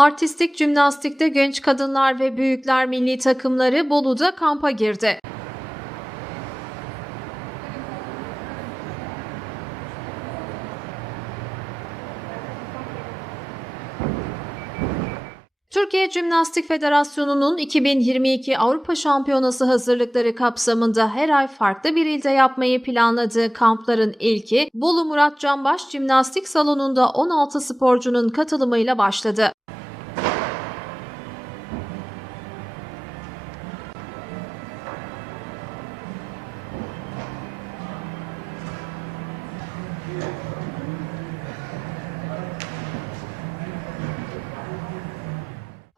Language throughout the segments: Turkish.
Artistik jimnastikte genç kadınlar ve büyükler milli takımları Bolu'da kampa girdi. Türkiye Jimnastik Federasyonu'nun 2022 Avrupa Şampiyonası hazırlıkları kapsamında her ay farklı bir ilde yapmayı planladığı kampların ilki Bolu Murat Canbaş Jimnastik Salonu'nda 16 sporcunun katılımıyla başladı.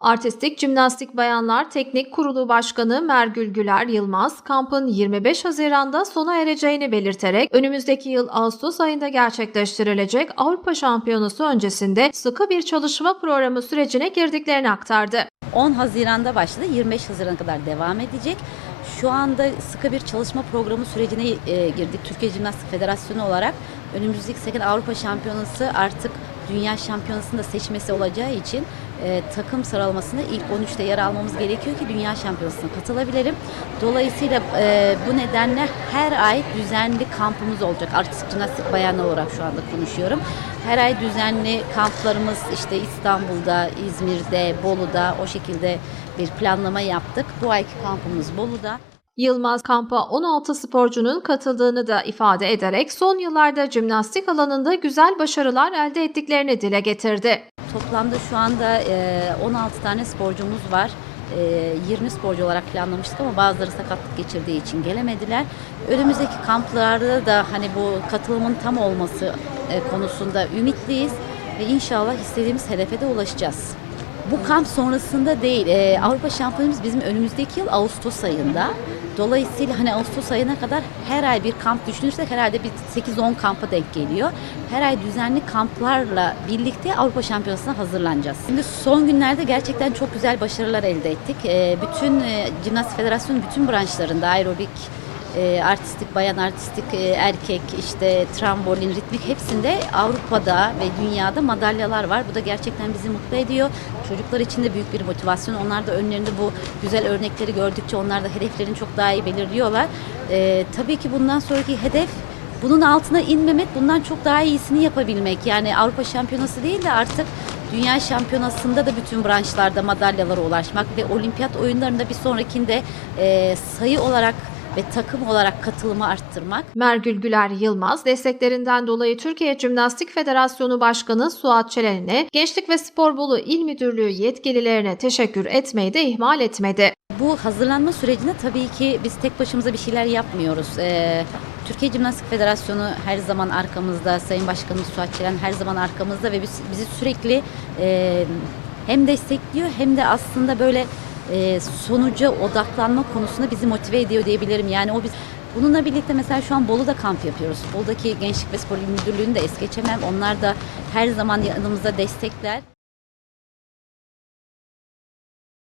Artistik Jimnastik Bayanlar Teknik Kurulu Başkanı Mergül Güler Yılmaz, kampın 25 Haziran'da sona ereceğini belirterek önümüzdeki yıl Ağustos ayında gerçekleştirilecek Avrupa Şampiyonası öncesinde sıkı bir çalışma programı sürecine girdiklerini aktardı. 10 Haziran'da başladı. 25 Haziran'a kadar devam edecek. Şu anda sıkı bir çalışma programı sürecine e, girdik. Türkiye Jimnastik Federasyonu olarak önümüzdeki sene Avrupa Şampiyonası artık Dünya Şampiyonası'nı da seçmesi olacağı için e, takım sıralamasında ilk 13'te yer almamız gerekiyor ki Dünya Şampiyonası'na katılabilirim. Dolayısıyla e, bu nedenle her ay düzenli kampımız olacak. Artistik jimnastik bayanı olarak şu anda konuşuyorum. Her ay düzenli kamplarımız işte İstanbul'da, İzmir'de, Bolu'da o şekilde bir planlama yaptık. Bu ayki kampımız Bolu'da. Yılmaz kampa 16 sporcunun katıldığını da ifade ederek son yıllarda jimnastik alanında güzel başarılar elde ettiklerini dile getirdi. Toplamda şu anda e, 16 tane sporcumuz var. E, 20 sporcu olarak planlamıştık ama bazıları sakatlık geçirdiği için gelemediler. Önümüzdeki kamplarda da hani bu katılımın tam olması e, konusunda ümitliyiz ve inşallah istediğimiz hedefe de ulaşacağız. Bu kamp sonrasında değil. e, Avrupa Şampiyonumuz bizim önümüzdeki yıl Ağustos ayında. Dolayısıyla hani Ağustos ayına kadar her ay bir kamp düşünürsek herhalde bir 8-10 kampa denk geliyor. Her ay düzenli kamplarla birlikte Avrupa Şampiyonası'na hazırlanacağız. Şimdi son günlerde gerçekten çok güzel başarılar elde ettik. E, bütün e, Jimnastik Federasyonu bütün branşlarında aerobik, e, artistik, bayan artistik, e, erkek, işte trambolin, ritmik hepsinde Avrupa'da ve dünyada madalyalar var. Bu da gerçekten bizi mutlu ediyor. Çocuklar için de büyük bir motivasyon. Onlar da önlerinde bu güzel örnekleri gördükçe onlar da hedeflerini çok daha iyi belirliyorlar. E, tabii ki bundan sonraki hedef bunun altına inmemek, bundan çok daha iyisini yapabilmek. Yani Avrupa Şampiyonası değil de artık Dünya Şampiyonası'nda da bütün branşlarda madalyalara ulaşmak ve olimpiyat oyunlarında bir sonrakinde e, sayı olarak ve takım olarak katılımı arttırmak. Mergül Güler Yılmaz desteklerinden dolayı Türkiye Jimnastik Federasyonu Başkanı Suat Çelen'e Gençlik ve Spor Bolu İl Müdürlüğü yetkililerine teşekkür etmeyi de ihmal etmedi. Bu hazırlanma sürecinde tabii ki biz tek başımıza bir şeyler yapmıyoruz. Ee, Türkiye Jimnastik Federasyonu her zaman arkamızda, Sayın Başkanımız Suat Çelen her zaman arkamızda ve biz, bizi sürekli e, hem destekliyor hem de aslında böyle e, sonuca odaklanma konusunda bizi motive ediyor diyebilirim. Yani o biz Bununla birlikte mesela şu an Bolu'da kamp yapıyoruz. Bolu'daki Gençlik ve Spor Müdürlüğü'nü de es geçemem. Onlar da her zaman yanımızda destekler.